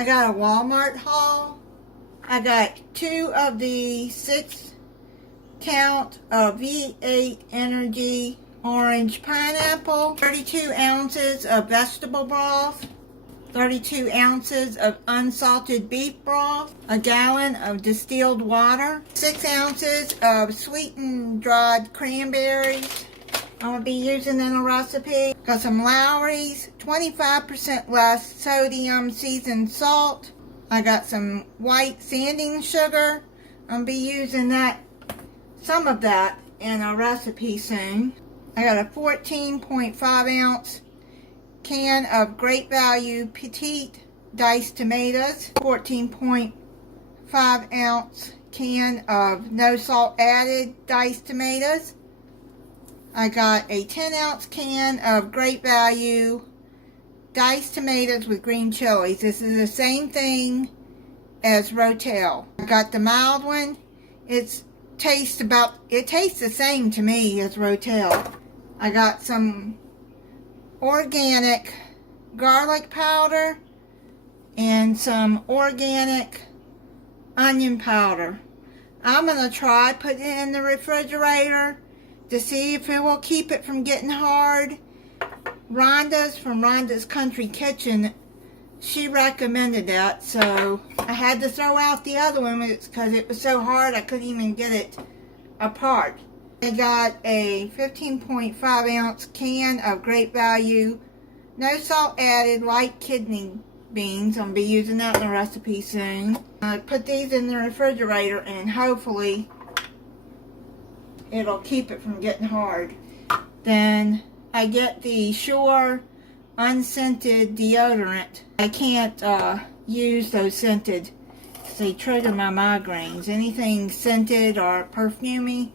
I got a Walmart haul. I got 2 of the 6-count V8 Energy Orange Pineapple, 32 ounces of vegetable broth, 32 ounces of unsalted beef broth, a gallon of distilled water, 6 ounces of sweetened dried cranberries. I'm going to be using in a recipe. Got some Lowry's, 25% less sodium seasoned salt. I got some white sanding sugar. I'm going to be using some of that in a recipe soon. I got a 14.5 ounce can of Great Value Petite diced tomatoes, 14.5 ounce can of no salt added diced tomatoes. I got a 10 ounce can of Great Value diced tomatoes with green chilies. This is the same thing as Rotel. I got the mild one. It tastes the same to me as Rotel. I got some organic garlic powder and some organic onion powder. I'm going to try putting it in the refrigerator to see if it will keep it from getting hard. Rhonda's from Rhonda's Country Kitchen, she recommended that, so I had to throw out the other one because it was so hard I couldn't even get it apart. I got a 15.5 ounce can of Great Value, no salt added, light kidney beans. I'm going to be using that in the recipe soon. I put these in the refrigerator and hopefully it'll keep it from getting hard. Then I get the Sure unscented deodorant. I can't use those scented because they trigger my migraines. Anything scented or perfumey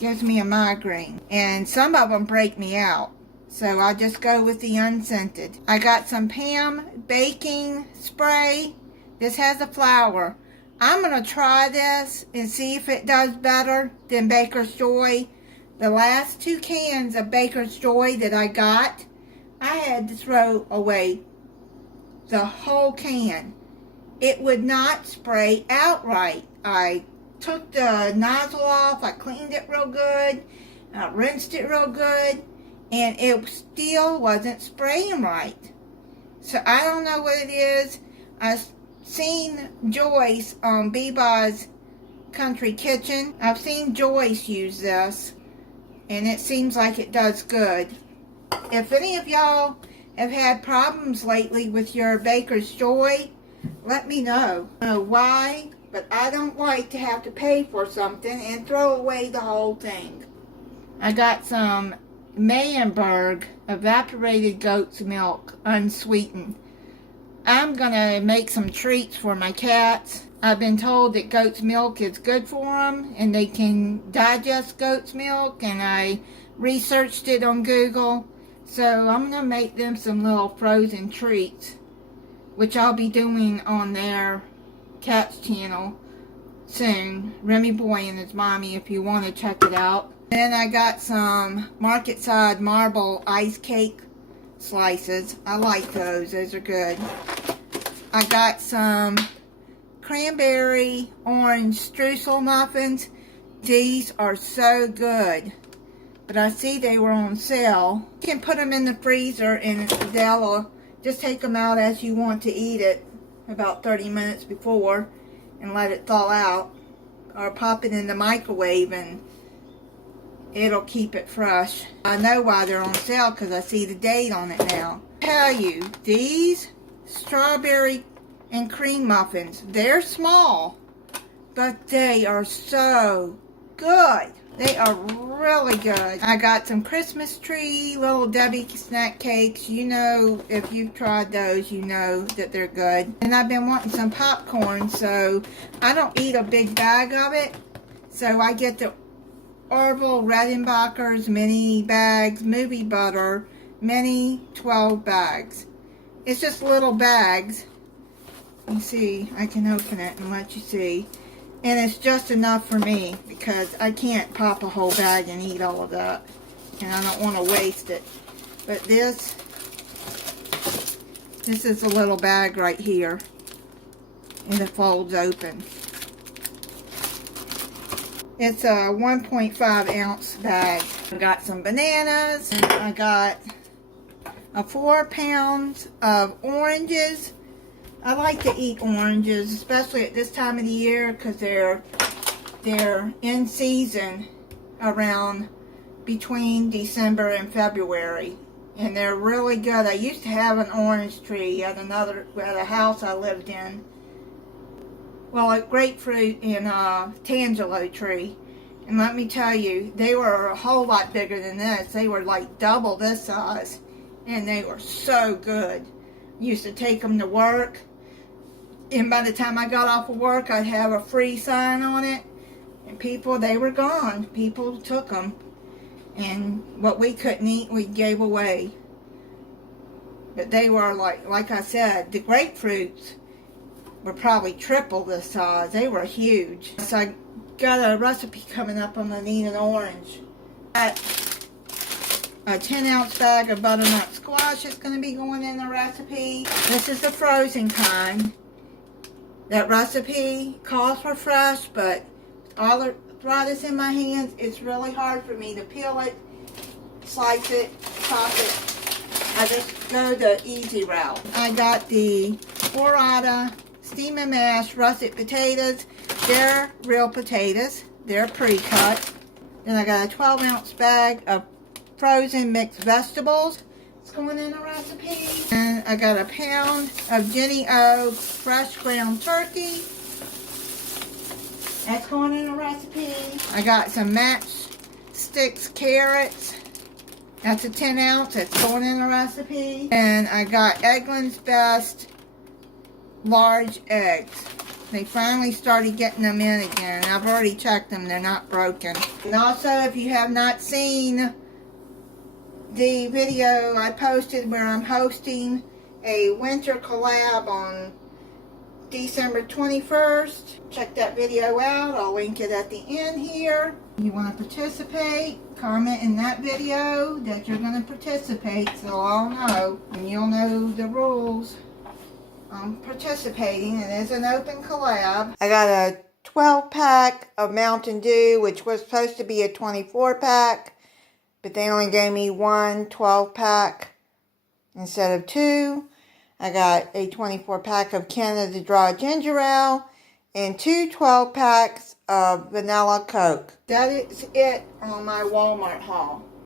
gives me a migraine, and some of them break me out, so I just go with the unscented. I got some Pam baking spray. This has a flower. I'm going to try this and see if it does better than Baker's Joy. The last 2 cans of Baker's Joy that I got, I had to throw away the whole can. It would not spray outright. I took the nozzle off, I cleaned it real good, I rinsed it real good, and it still wasn't spraying right. So I don't know what it is. I've seen Joyce on Beba's Country Kitchen. I've seen Joyce use this, and it seems like it does good. If any of y'all have had problems lately with your Baker's Joy, let me know. I don't know why, but I don't like to have to pay for something and throw away the whole thing. I got some Mayenberg evaporated goat's milk, unsweetened. I'm going to make some treats for my cats. I've been told that goat's milk is good for them and they can digest goat's milk, and I researched it on Google. So I'm going to make them some little frozen treats, which I'll be doing on their cat's channel soon. Remy Boy and his mommy, if you want to check it out. And I got some Market Side Marble ice cake slices. I like those. Those are good. I got some cranberry orange streusel muffins. These are so good. But I see they were on sale. You can put them in the freezer and they'll just take them out as you want to eat it about 30 minutes before and let it thaw out. Or pop it in the microwave and it'll keep it fresh. I know why they're on sale because I see the date on it now. I tell you, these strawberry and cream muffins, they're small, but they are so good. They are really good. I got some Christmas tree Little Debbie snack cakes. You know, if you've tried those, you know that they're good. And I've been wanting some popcorn, so I don't eat a big bag of it. So I get the Orville Redenbacher's mini bags, movie butter, mini 12 bags. It's just little bags. You see, I can open it and let you see. And it's just enough for me because I can't pop a whole bag and eat all of that. And I don't want to waste it. But this is a little bag right here. and it folds open. It's a 1.5 ounce bag. I got some bananas, and I got 4 pounds of oranges. I like to eat oranges, especially at this time of the year, because they're in season around between December and February, and they're really good. I used to have an orange tree at a house I lived in. Well, a grapefruit and a tangelo tree. And let me tell you, they were a whole lot bigger than this. They were like double this size. And they were so good. Used to take them to work. And by the time I got off of work, I'd have a free sign on it. And they were gone. People took them. And what we couldn't eat, we gave away. But they were like I said, the grapefruits were probably triple this size. They were huge. So I got a recipe coming up. I'm going to need an orange. Got a 10 ounce bag of butternut squash is going to be going in the recipe. This is the frozen kind. That recipe calls for fresh, but all the arthritis in my hands, it's really hard for me to peel it, slice it, chop it. I just go the easy route. I got the Orata Steam and Mash russet potatoes. They're real potatoes. They're pre-cut. Then I got a 12 ounce bag of frozen mixed vegetables. It's going in the recipe. And I got a pound of Jenny O fresh ground turkey. That's going in the recipe. I got some matchsticks carrots. That's a 10 ounce. That's going in the recipe. And I got Eggland's Best large eggs. They finally started getting them in again. I've already checked them. They're not broken. And also, if you have not seen the video I posted where I'm hosting a winter collab on December 21st, check that video out. I'll link it at the end here. You want to participate, comment in that video that you're going to participate, so I'll know, and you'll know the rules. I'm participating. It is an open collab. I got a 12 pack of Mountain Dew, which was supposed to be a 24 pack, but they only gave me one 12 pack instead of two. I got a 24 pack of Canada Dry Ginger Ale and two 12 packs of vanilla Coke. That is it on my Walmart haul.